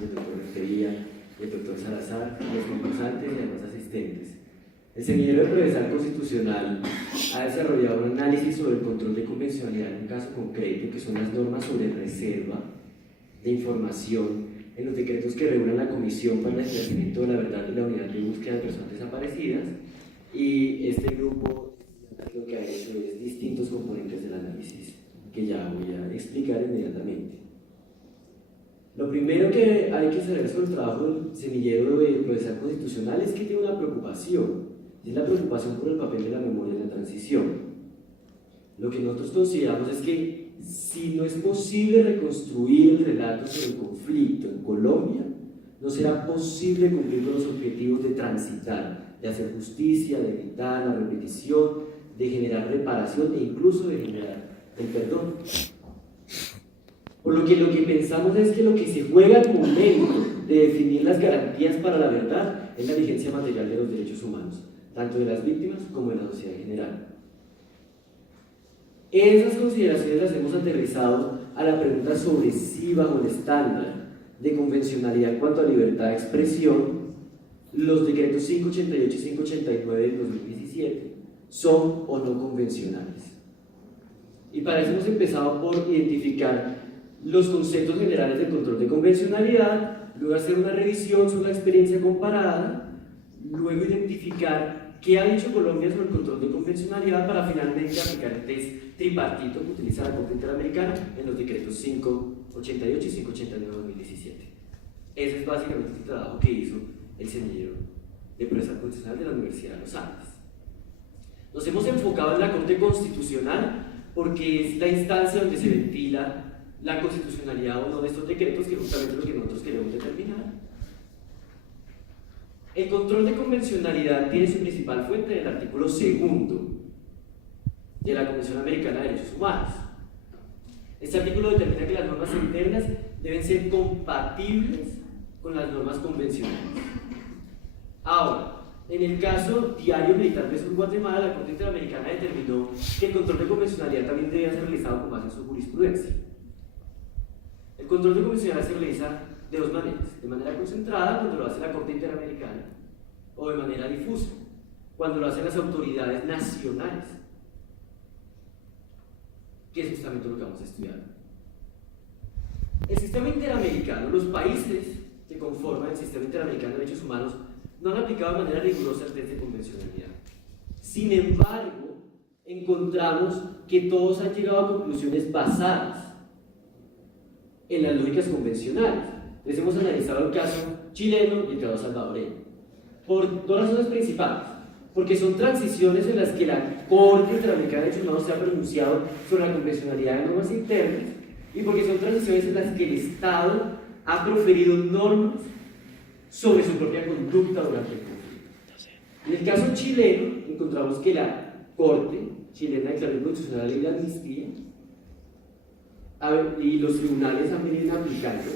el doctor Rentería, el doctor Salazar, los concursantes y demás asistentes. El Semillero de Procesal Constitucional ha desarrollado un análisis sobre el control de convencionalidad en un caso concreto, que son las normas sobre reserva de información en los decretos que regulan la Comisión para el Esclarecimiento de la Verdad y la Unidad de Búsqueda de Personas Desaparecidas, y este grupo lo que ha hecho es distintos componentes del análisis, que ya voy a explicar inmediatamente. Lo primero que hay que saber sobre el trabajo del Semillero de Procesal Constitucional es que tiene una preocupación, y es la preocupación por el papel de la memoria en la transición. Lo que nosotros consideramos es que si no es posible reconstruir el relato sobre el conflicto en Colombia, no será posible cumplir con los objetivos de transitar, de hacer justicia, de evitar la repetición, de generar reparación e incluso de generar el perdón. Por lo que pensamos es que lo que se juega al momento de definir las garantías para la verdad es la vigencia material de los derechos humanos, tanto de las víctimas como de la sociedad en general. Esas consideraciones las hemos aterrizado a la pregunta sobre si bajo el estándar de convencionalidad en cuanto a libertad de expresión, los decretos 588 y 589 del 2017 son o no convencionales. Y para eso hemos empezado por identificar los conceptos generales del control de convencionalidad, luego hacer una revisión sobre la experiencia comparada, luego identificar qué ha dicho Colombia sobre el control de convencionalidad para finalmente aplicar el test tripartito que utiliza la Corte Interamericana en los decretos 588 y 589 de 2017. Ese es básicamente el trabajo que hizo el Semillero de Procesal Constitucional de la Universidad de los Andes. Nos hemos enfocado en la Corte Constitucional porque es la instancia donde se ventila la constitucionalidad o no de estos decretos, que justamente es lo que nosotros queremos determinar. El control de convencionalidad tiene su principal fuente en el artículo 2 de la Convención Americana de Derechos Humanos. Este artículo determina que las normas internas deben ser compatibles con las normas convencionales. Ahora, en el caso Diario Militar vs. Guatemala, la Corte Interamericana determinó que el control de convencionalidad también debía ser realizado con base en su jurisprudencia. El control de convencionalidad se realiza de dos maneras: de manera concentrada, cuando lo hace la Corte Interamericana, o de manera difusa, cuando lo hacen las autoridades nacionales, que es justamente lo que vamos a estudiar. El sistema interamericano, los países que conforman el sistema interamericano de derechos humanos, no han aplicado de manera rigurosa el test de convencionalidad. Sin embargo, encontramos que todos han llegado a conclusiones basadas en las lógicas convencionales. Les hemos analizado el caso chileno y el caso salvadoreño, por dos razones principales: porque son transiciones en las que la Corte Interamericana de Derechos Humanos se ha pronunciado sobre la convencionalidad de normas internas, y porque son transiciones en las que el Estado ha proferido normas sobre su propia conducta durante el conflicto. En el caso chileno, encontramos que la Corte chilena declaró inconstitucional la ley de amnistía, y los tribunales han venido aplicando,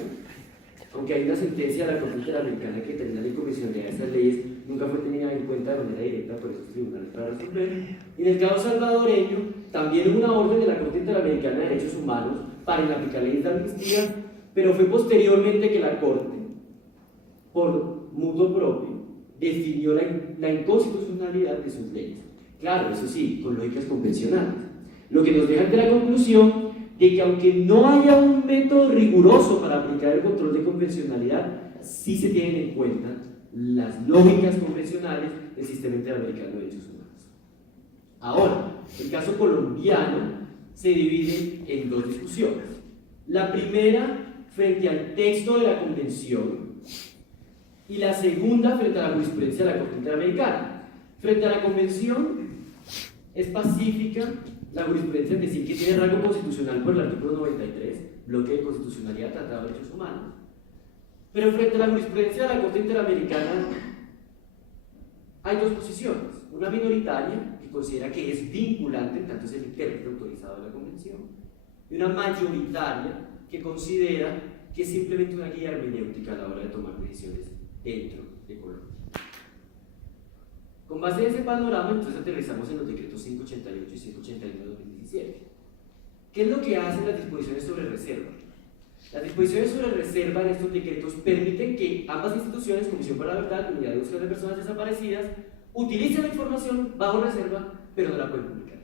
aunque hay una sentencia de la Corte Interamericana que determina la inconstitucionalidad de estas leyes, nunca fue tenida en cuenta de manera directa por esos tribunales para resolver. Y en el caso salvadoreño, también hubo una orden de la Corte Interamericana de Derechos Humanos para aplicar leyes de amnistía, pero fue posteriormente que la Corte, por mutuo propio, definió la inconstitucionalidad de sus leyes. Claro, eso sí, con lógicas convencionales. Lo que nos deja ante la conclusión de que aunque no haya un método riguroso para aplicar el control de convencionalidad, sí se tienen en cuenta las lógicas convencionales del sistema interamericano de derechos humanos. Ahora, el caso colombiano se divide en dos discusiones. La primera, frente al texto de la convención, y la segunda, frente a la jurisprudencia de la Corte Interamericana. Frente a la convención, es pacífica la jurisprudencia en decir que tiene rango constitucional por el artículo 93, bloque de constitucionalidad, Tratado de Derechos Humanos. Pero frente a la jurisprudencia de la Corte Interamericana hay dos posiciones: una minoritaria, que considera que es vinculante, en tanto es el intérprete autorizado de la convención, y una mayoritaria, que considera que es simplemente una guía hermenéutica a la hora de tomar decisiones dentro de Colombia. Con base en ese panorama, entonces aterrizamos en los decretos 588 y 589 de 2017. ¿Qué es lo que hacen las disposiciones sobre reserva? Las disposiciones sobre reserva en estos decretos permiten que ambas instituciones, Comisión para la Verdad y Unidad de Búsqueda de Personas Desaparecidas, utilicen la información bajo reserva, pero no la pueden publicar.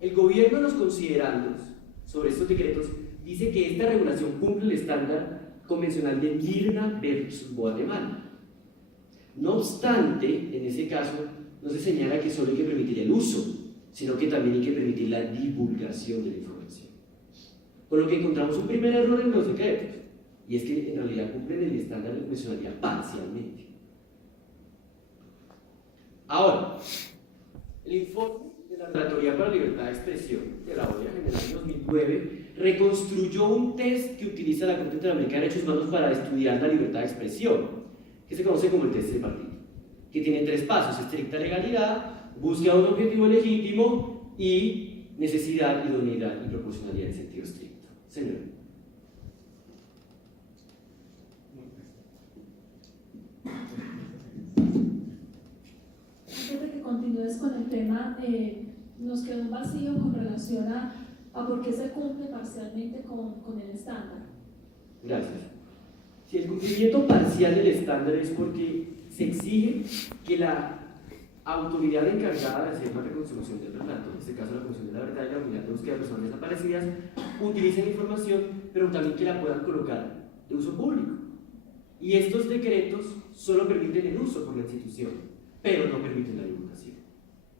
El gobierno, en los considerandos sobre estos decretos, dice que esta regulación cumple el estándar convencional de Mirna versus Guatemala. No obstante, en ese caso, no se señala que solo hay que permitir el uso, sino que también hay que permitir la divulgación de la información. Con lo que encontramos un primer error en los decretos, y es que en realidad cumplen el estándar de convencionalidad parcialmente. Ahora, el informe de la Relatoría para la Libertad de Expresión de la OEA en el año 2009 reconstruyó un test que utiliza la Corte Interamericana de Derechos Humanos para estudiar la libertad de expresión, que se conoce como el test tripartito, que tiene 3 pasos: estricta legalidad, búsqueda de un objetivo legítimo y necesidad, idoneidad y proporcionalidad en sentido estricto. Señor. Antes de que continúes con el tema, nos quedó un vacío con relación a por qué se cumple parcialmente con el estándar. Gracias. Si el cumplimiento parcial del estándar es porque se exige que la autoridad encargada de hacer una reconstrucción del relato, en este caso la Comisión de la Verdad y la Unidad de Búsqueda de Personas Desaparecidas, utilicen la información, pero también que la puedan colocar de uso público. Y estos decretos solo permiten el uso por la institución, pero no permiten la divulgación.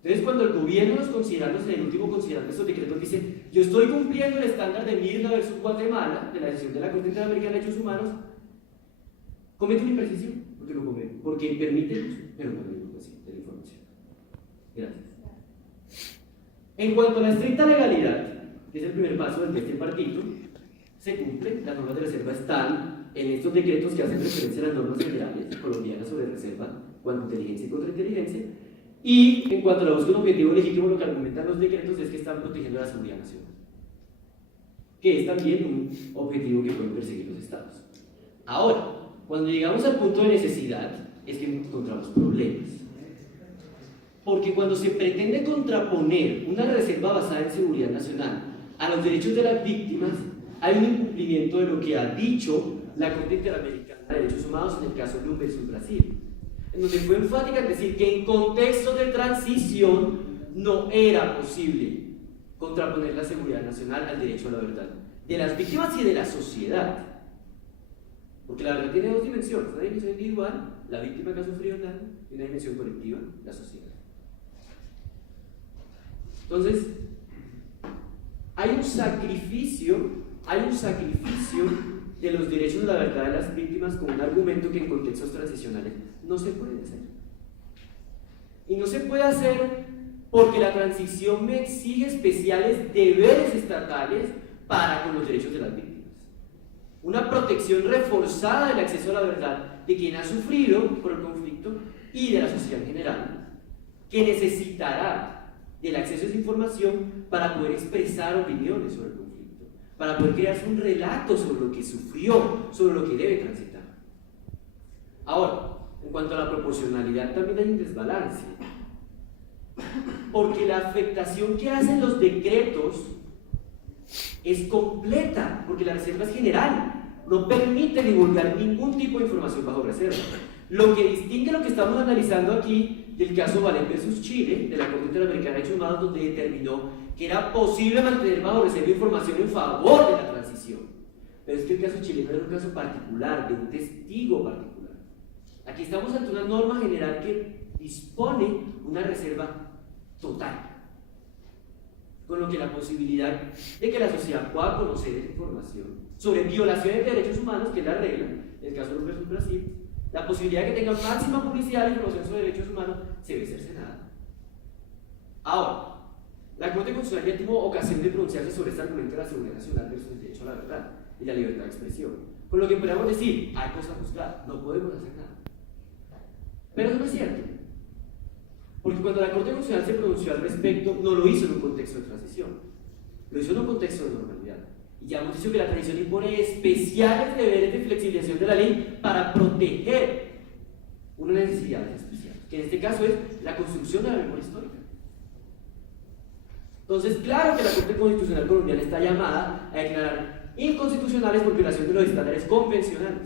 Entonces, cuando el gobierno, los considerandos, en el último considerando estos decretos, dice: yo estoy cumpliendo el estándar de Mirna versus Guatemala, de la decisión de la Corte Interamericana de Derechos Humanos, comete una imprecisión, porque permite el uso, pero no la divulgación de la información. Gracias. En cuanto a la estricta legalidad, que es el primer paso del test tripartito, se cumple. Las normas de reserva están en estos decretos que hacen referencia a las normas generales colombianas sobre reserva, cuanto inteligencia y contrainteligencia. Y en cuanto a la búsqueda de un objetivo legítimo, lo que argumentan los decretos es que están protegiendo la seguridad nacional, que es también un objetivo que pueden perseguir los estados. Ahora, cuando llegamos al punto de necesidad, es que encontramos problemas. Porque cuando se pretende contraponer una reserva basada en seguridad nacional a los derechos de las víctimas, hay un incumplimiento de lo que ha dicho la Corte Interamericana de Derechos Humanos en el caso de versus Brasil, en donde fue enfática en decir que en contextos de transición no era posible contraponer la seguridad nacional al derecho a la verdad de las víctimas y de la sociedad. Porque la verdad tiene 2 dimensiones: una dimensión individual, la víctima que ha sufrido el daño, y una dimensión colectiva, la sociedad. Entonces, hay un sacrificio de los derechos de la verdad de las víctimas con un argumento que en contextos transicionales no se puede hacer. Y no se puede hacer porque la transición me exige especiales deberes estatales para con los derechos de las víctimas. Una protección reforzada del acceso a la verdad de quien ha sufrido por el conflicto y de la sociedad en general, que necesitará del acceso a esa información para poder expresar opiniones sobre el conflicto, para poder crearse un relato sobre lo que sufrió, sobre lo que debe transitar. Ahora, en cuanto a la proporcionalidad, también hay un desbalance, porque la afectación que hacen los decretos es completa, porque la reserva es general, no permite divulgar ningún tipo de información bajo reserva. Lo que distingue lo que estamos analizando aquí del caso Valen versus Chile, de la Corte Interamericana de Derechos Humanos, donde determinó que era posible mantener bajo reserva información en favor de la transición. Pero es que el caso chileno era un caso particular, de un testigo particular. Aquí estamos ante una norma general que dispone una reserva total, con lo que la posibilidad de que la sociedad pueda conocer esa información sobre violaciones de derechos humanos, que es la regla, en el caso de versus Brasil, la posibilidad de que tenga máxima publicidad la información sobre derechos humanos se ve cercenada. Ahora, la Corte Constitucional ya tuvo ocasión de pronunciarse sobre este argumento de la seguridad nacional versus el derecho a la verdad y la libertad de expresión, con lo que podríamos decir: hay cosas a juzgar, no podemos hacer nada. Pero eso no es cierto, porque cuando la Corte Constitucional se pronunció al respecto, no lo hizo en un contexto de transición, lo hizo en un contexto de normalidad. Y ya hemos dicho que la transición impone especiales deberes de flexibilización de la ley para proteger unas necesidades especiales, que en este caso es la construcción de la memoria histórica. Entonces, claro que la Corte Constitucional colombiana está llamada a declarar inconstitucionales por violación de los estándares convencionales.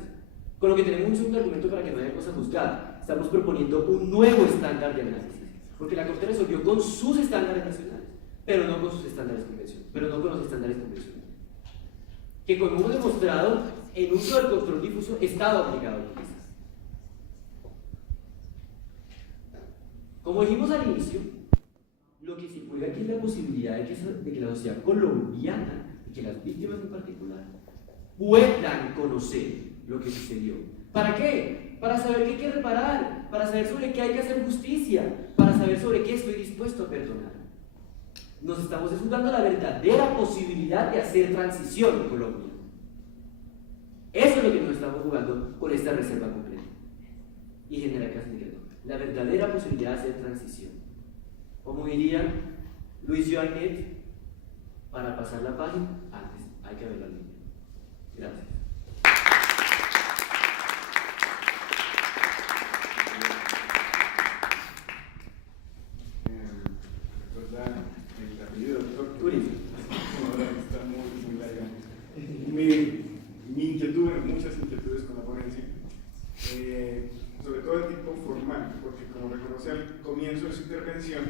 Con lo que tenemos un segundo argumento para que no haya cosa juzgada. Estamos proponiendo un nuevo estándar de análisis, porque la Corte resolvió con sus estándares nacionales, pero no con sus estándares convencionales, pero no con los estándares convencionales, que como hemos demostrado, en uso del control difuso estaba obligado a utilizar. Como dijimos al inicio, lo que se juega aquí es la posibilidad de que la sociedad colombiana, y que las víctimas en particular, puedan conocer lo que sucedió. ¿Para qué? Para saber qué hay que reparar, para saber sobre qué hay que hacer justicia, para saber sobre qué estoy dispuesto a perdonar. Nos estamos jugando la verdadera posibilidad de hacer transición en Colombia. Eso es lo que nos estamos jugando con esta reserva completa. Y genera casi la verdadera posibilidad de hacer transición. Como diría Luis Joanet, para pasar la página, antes hay que ver la línea. Gracias. El apellido del doctor Uri. está muy larga. Mi inquietud, bueno, muchas inquietudes con la ponencia, sobre todo de tipo formal, porque como reconoce al comienzo de su intervención,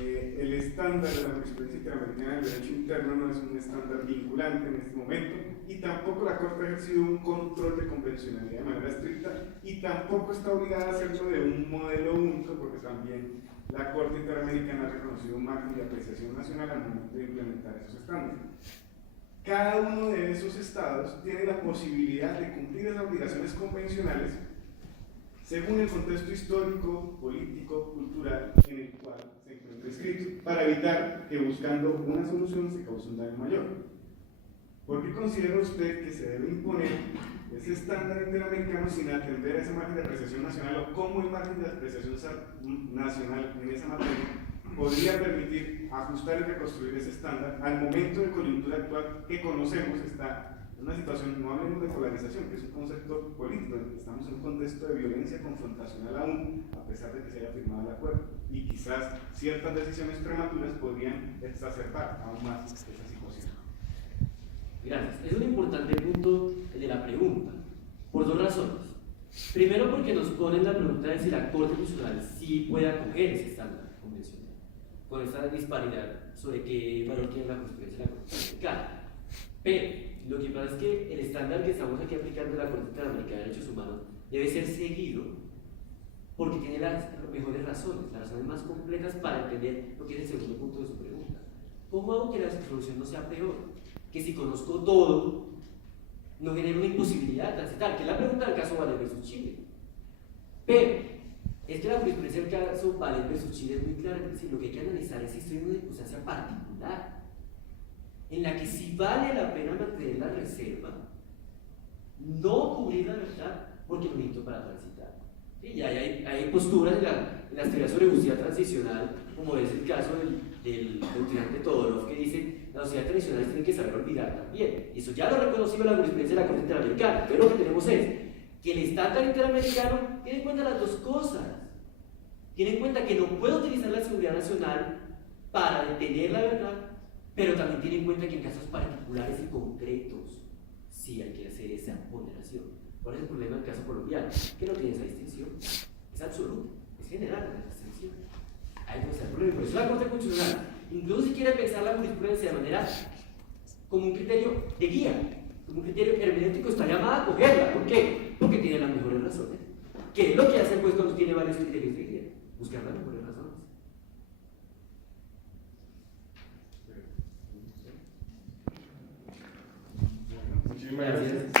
el estándar de la jurisprudencia interamericana del derecho interno no es un estándar vinculante en este momento, y tampoco la Corte ha ejercido un control de convencionalidad de manera estricta, y tampoco está obligada a hacerlo de un modelo único, porque también la Corte Interamericana ha reconocido un margen de apreciación nacional al momento de implementar esos estándares. Cada uno de esos estados tiene la posibilidad de cumplir esas obligaciones convencionales según el contexto histórico, político, cultural en el cual se encuentra escrito, para evitar que buscando una solución se cause un daño mayor. ¿Por qué considera usted que se debe imponer ese estándar interamericano sin atender a ese margen de apreciación nacional, o cómo el margen de apreciación nacional en esa materia podría permitir ajustar y reconstruir ese estándar al momento de coyuntura actual que conocemos? Está en una situación, no hablemos de polarización, que es un concepto político, estamos en un contexto de violencia confrontacional aún, a pesar de que se haya firmado el acuerdo, y quizás ciertas decisiones prematuras podrían exacerbar aún más esa situación. Gracias. Es un importante punto el de la pregunta, por dos razones. Primero, porque nos ponen la pregunta de si la Corte Constitucional sí puede acoger ese estándar convencional, con esta disparidad sobre qué valor tiene la jurisprudencia de la Corte Interamericana. Pero lo que pasa es que el estándar que estamos aquí aplicando en la Corte Interamericana de Derechos Humanos debe ser seguido porque tiene las mejores razones, las razones más completas para entender lo que es el segundo punto de su pregunta. ¿Cómo hago que la solución no sea peor? Que si conozco todo, no genere una imposibilidad de transitar, que es la pregunta del caso Valer versus Chile. Pero es que la jurisprudencia del caso Valer versus Chile es muy clara, es decir, lo que hay que analizar es si estoy en una circunstancia particular, en la que si vale la pena mantener la reserva, no cubrir la verdad porque lo necesito para transitar. ¿Sí? Y hay posturas en las teorías sobre justicia transicional, como es el caso del doctrinante Todorov, que dice las sociedades tradicionales tienen que saber olvidar también. Y eso ya lo ha reconocido la jurisprudencia de la Corte Interamericana. Entonces lo que tenemos es que el estándar interamericano tiene en cuenta las dos cosas. Tiene en cuenta que no puedo utilizar la seguridad nacional para detener la verdad, pero también tiene en cuenta que en casos particulares y concretos sí hay que hacer esa ponderación. ¿Cuál es el problema del caso colombiano? Que no tiene esa distinción. Es absoluta, es general la distinción. Ahí no está el problema. Por eso la Corte Constitucional, incluso si quiere pensar la jurisprudencia de manera como un criterio de guía, como un criterio hermenéutico, está llamada a cogerla. ¿Por qué? Porque tiene las mejores razones. ¿Qué es lo que hace pues cuando tiene varios criterios de guía? Buscar las mejores razones. Muchísimas gracias.